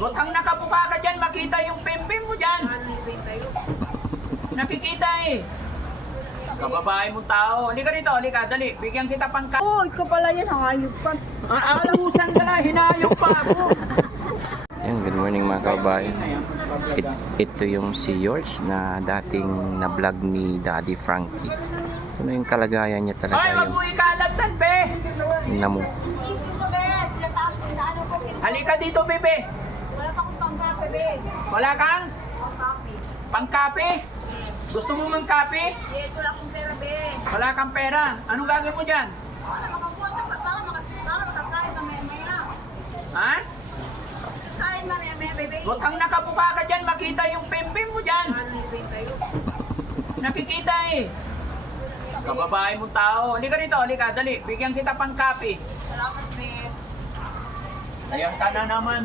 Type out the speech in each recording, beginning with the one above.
Huwag kang nakabuka ka dyan, makita yung pimpim mo dyan. Nakikita eh. Kababae mong tao. Halika rito, halika, dali. Bigyan kita pang ka... Oh, ikaw pala yan, hayop ka. Alamusan ka na, hinayok pa ako. Yan, good morning mga kababayan. Ito yung si George na dating na-vlog ni Daddy Frankie. Ano yung kalagayan niya talaga Ay, wag mo ikalagtan, be. Tingnan mo. Halika dito, bebe. Wala pa akong pangkape, be. Wala kang Pangkape. pangkape? Gusto mo mang kape? Yes, wala akong pera, be. Wala kang pera. Anong gagawin mo dyan? Wala makabuto pa para makakain ka maya-maya. Ha? Kain maya-maya, bebe. Huwag kang nakabuka ka dyan, makita yung pimpim mo dyan. Nakikita eh. Kababae mong tao. Halika rito, halika, dali. Bigyan kita pang kape. Salamat, be. Ayan ka na naman.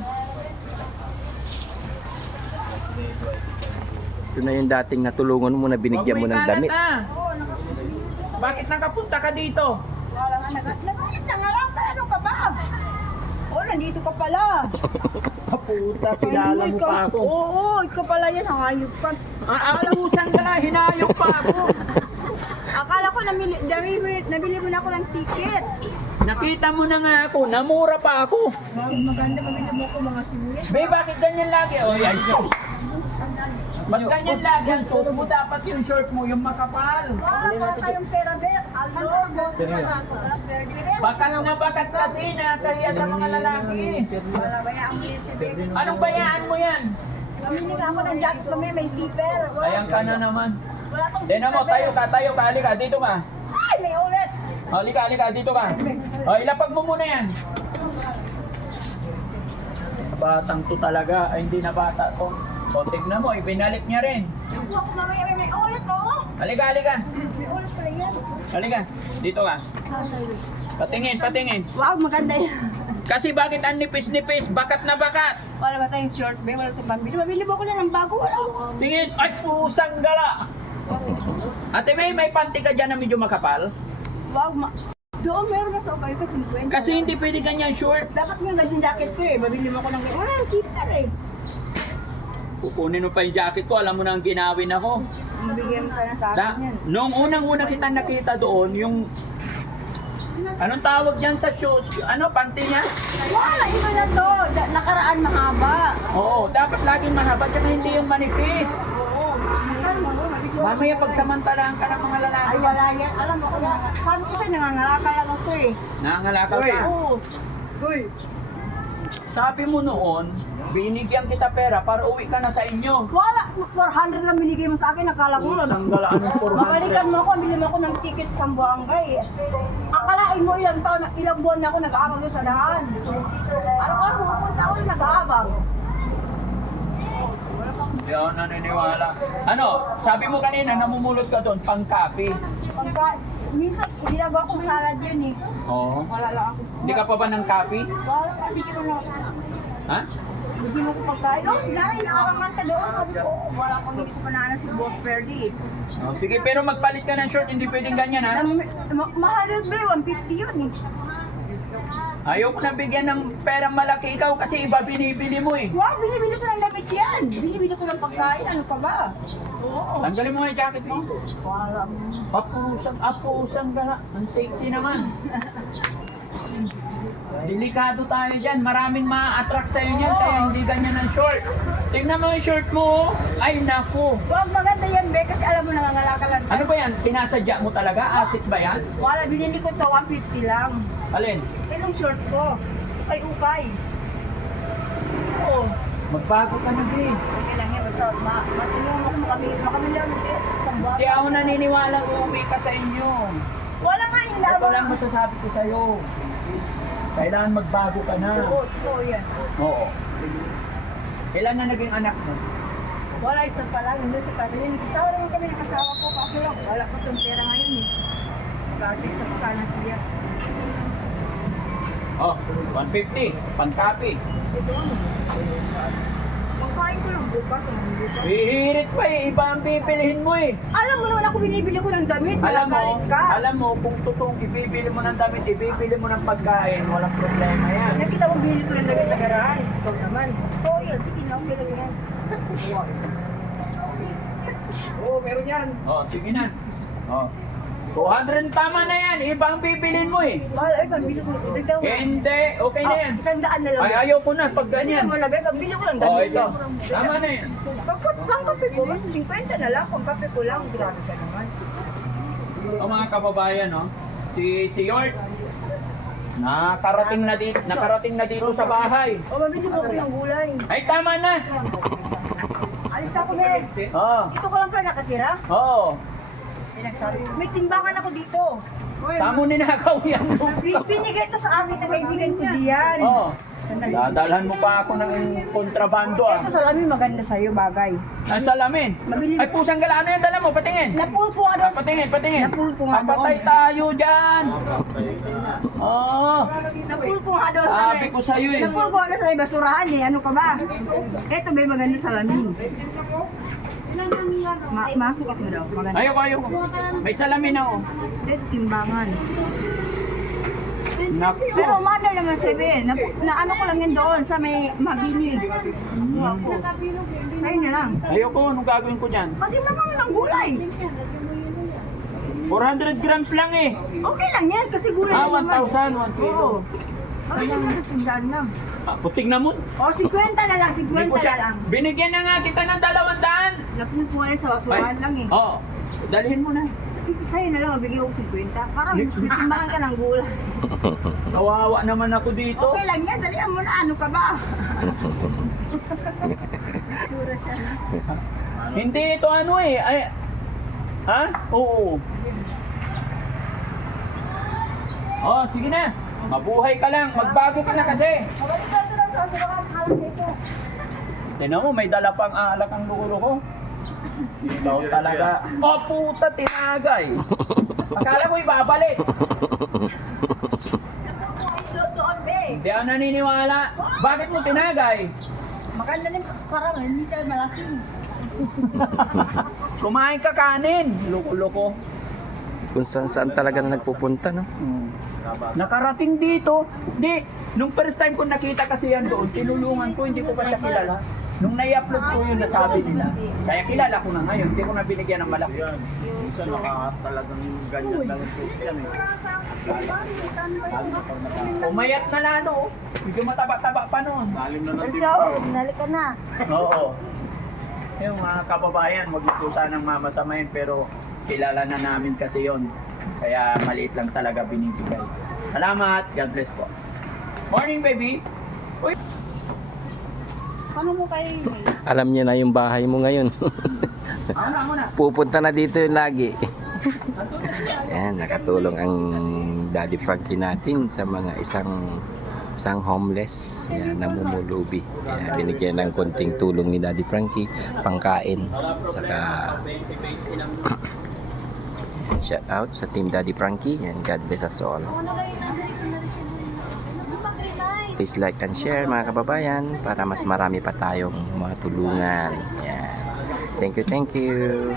Ito na yung dating natulungan mo na binigyan mo ng damit. Na. Bakit nakapunta ka dito? Wala nga, nangarap ka, ano ka ba? Oh, nandito ka pala. Puta, kilala mo pa ako. Oo, ikaw pala yan, hayop ka. Alamusan ka na, hinayok pa ako. Akala ko nabili mo na ako ng ticket. Nakita mo na nga ako, namura pa ako. Maganda, mabili mo ako mga sibuyas. Be, bakit ganyan lagi? Oh, yan, sus. Ba't ganyan lagi ang sus mo? Dapat yung short mo, yung makapal. Wala tayong pera, be. Bakat na bakat kasi, nakahiya sa mga lalaki. Wala, bayaan mo yun, be. Anong bayaan mo yan? Mamili nga ako ng jacket kami, may zipper. Ayan ka na naman. Wala pang Tignan mo, tayo ka, halika, dito ka. Ay, may ulit. Halika, dito ka. O, ilapag mo muna yan. Batang to talaga, ay hindi na bata to. O, tignan mo, ibinalik niya rin. Wow, mamaya may ulit, oh. Halika. May ulit pala yan. Halika, dito ka. Patingin. Wow, maganda yan. Kasi bakit ang nipis-nipis, bakat na bakat. Wala ba tayong short, be? Wala tayong pambili. Mabili mo ko na ng bago, wala. Tingin, ay pusang gala. Ate May panty ka dyan na medyo makapal? Wow, doon meron na sa kayo kasi 50. Kasi hindi pwede ganyan short. Dapat nga ganyan jacket ko eh. Mabili mo ko ng ganyan. Wala, zipper eh. Kukunin mo pa yung jacket ko, alam mo na ang ginawin ako. Bigyan mo sana sa Da, akin yan. nung unang-una kita nakita doon, yung... Anong tawag dyan sa shoes? Ano, panty niya? Wala, iba na to. Nakaraan mahaba. Oo, dapat laging mahaba, tsaka hindi yung manipis. Oo. Magkano mo? Mamaya pagsamantalaan ka ng mga lalaki. Ay, wala yan. Alam mo ko na. Sabi ko sa'yo, nangangalakal lang ako eh. Nangangalakal ka. Oo. Sabi mo noon, binigyan kita pera para uwi ka na sa inyo. Wala, 400 lang binigay mo sa akin. Akala ko lang. Isang galaan ng 400. Babalikan mo ako, bili mo ako ng ticket sa Sambuanga eh. Akalain mo ilang buwan na ako nag-aabang doon sa daan. Araw-araw pupunta ako na nag-aabang. Hindi ako naniniwala. Ano, sabi mo kanina, namumulot ka doon, pang-kape. Minsan, ginagawa kong salad yun eh. Oo. Wala lang ako. Hindi ka pa ba ng kape? Wala, hindi ko na. Ha? Hindi mo ko pagkain. Oh, sinanay, nakakanganta doon. Sabi ko, wala akong hindi ko panaanan si Boss Ferdy. Oh, sige, pero magpalit ka ng short, hindi pwedeng ganyan ha. Mahal yun, be. 150 yun eh. Ayaw ko na bigyan ng perang malaki ikaw kasi iba binibili mo eh. Wow, binibili ko ng damit yan. Binibili ko ng pagkain. Ano ka ba? Oo. Tanggalin mo nga yung jacket mo. Wala. Apusang gala. Ang sexy naman. Delikado tayo dyan. Maraming ma-attract sa'yo niyan kaya hindi ganyan ang short. Tingnan mo yung short mo. Ay naku. Wag maganda yan, be. Kasi alam mo, nangangalakalan ka. Ano ba yan? Sinasadya mo talaga? Acid ba yan? Wala, binili ko to 150 lang. Alin? Itong short ko. Ay, ukay. Oo. Magbago ka na din. Okay lang yan. Basta, matulungan mo makami lang. Isang buwan. Hindi ako naniniwala uuwi ka sa inyo. Wala nga, Ito inabang. lang masasabi ko sa'yo. Kailangan magbago ka na. Oo, yan. Oo. Ilan na naging anak mo? Wala, isa pa lang. Hindi si Kathleen. Nagkasawa naman kami ng kasawa ko. Kaso lang, wala ko itong pera ngayon eh. Mag-artista pa sana siya. Oh, 150. Pang-kape. Ito ano? Magkain ko lang bukas. Hihirit pa eh. Iba ang bibilihin mo eh. Alam mo naman ako binibili ko ng damit. Malagalit ka. Alam mo, kung totoong ibibili mo ng damit, ibibili mo ng pagkain, walang problema yan. Nakita mo binili ko ng damit na garahan. Ito naman. Ito yun. yan. Sige na, okay lang yan. Oo, meron yan. Oh, sige na. Oh. 200 tama na yan. Ibang bibilin mo eh. Mahal, ay, pambili ko. Dagdaw. Hindi, okay na yan. 100 na lang. Ay, ayaw ko na pag ganyan. Ganyan mo lagay, pambili ko lang. Oh, ganito. ito. Tama na yan. Pangkape ko, mas 50 na lang. Pangkape ko lang. Grabe ka naman. O mga kababayan, no? Si Yort. Nakarating na dito sa bahay. O, mabili mo ko ng gulay. Ay, tama na. Alis ako, Meg. Oo. Dito ko lang pala nakatira. Oo. May timbangan ako dito. Saan mo ninakaw yan? Binigay ito sa amin na kaibigan ko diyan. Oo. Dadalhan mo pa ako ng kontrabando ah. Ito salamin maganda sa'yo, bagay. Ang salamin. Mabili- Ay, pusang gala. Ano yung dala mo? Patingin. Napul ko nga doon. Patingin. Napul ko nga Papatay doon. tayo dyan. Oo. Napul ko nga doon. Sabi ko sa'yo eh. Napul ko nga sa may basurahan eh. Ano ka ba? Ito may maganda salamin. Masukat mo daw. Maganda. Ayoko. May salamin ako. Ito timbangan. Naku. Pero mother naman sabi, na ano ko lang yan doon sa may mabini. Ako. Ayun na lang. Ayoko. Anong gagawin ko dyan? Kasi mga ng gulay. 400 grams lang eh. Okay lang yan kasi gulay Ah, lang naman. 1,000, 1 kilo. Oo. Ano lang, sundaan lang. Putik na mo. O, 50 na lang, 50 Hindi ko na siya. lang. Binigyan na nga kita ng 200. Napul ko nga yan sa basurahan lang eh. Oo. Dalhin mo na. Sa'yo na lang, mabigyan ko 50. Parang bitimbangan ka ng gulay. Kawawa naman ako dito. Okay lang yan, dalihan mo na. Ano ka ba? Sura siya. Hindi ito ano eh. Ay, ha? Oo. Oh, sige na. Mabuhay ka lang. Magbago ka na kasi. Mabalik ka sa basurahan, halos ito. Tignan mo, may dala pang alak ang lulo ko. Ikaw talaga. Oh, puta, tinagay. Akala ko ibabalik. Doon, be. Hindi ako naniniwala. Bakit mo tinagay? Maganda din, parang hindi ka malaki. Kumain ka kanin. Loko-loko. Kung saan talagang nagpupunta, no? Nakarating dito. Di, nung first time ko nakita kasi yan doon, tinulungan ko, hindi ko pa siya kilala. Nung nai-upload ko yun, nasabi nila. Kaya kilala ko na ngayon, hindi ko na binigyan ng malaki. Minsan talagang ganyan lang ito yan eh. Umayat na lalo. Oh. Medyo mataba-taba pa noon. Lalim na ng So, nalik ka na. Oo. Yung mga kababayan, wag ito sanang mamasamayin pero kilala na namin kasi yon. Kaya maliit lang talaga binibigay. Salamat. God bless po. Morning, baby. Uy. Paano mo kayo yun? Alam niya na yung bahay mo ngayon. Ako na. Pupunta na dito yung lagi. Ayan, nakatulong ang Daddy Frankie natin sa mga isang homeless. Ayan, namumulubi. Ayan, binigyan ng konting tulong ni Daddy Frankie, pangkain. Saka shout out sa Team Daddy Frankie and God bless us all. Please like and share mga kababayan para mas marami pa tayong mga tulungan. Ayan. Thank you.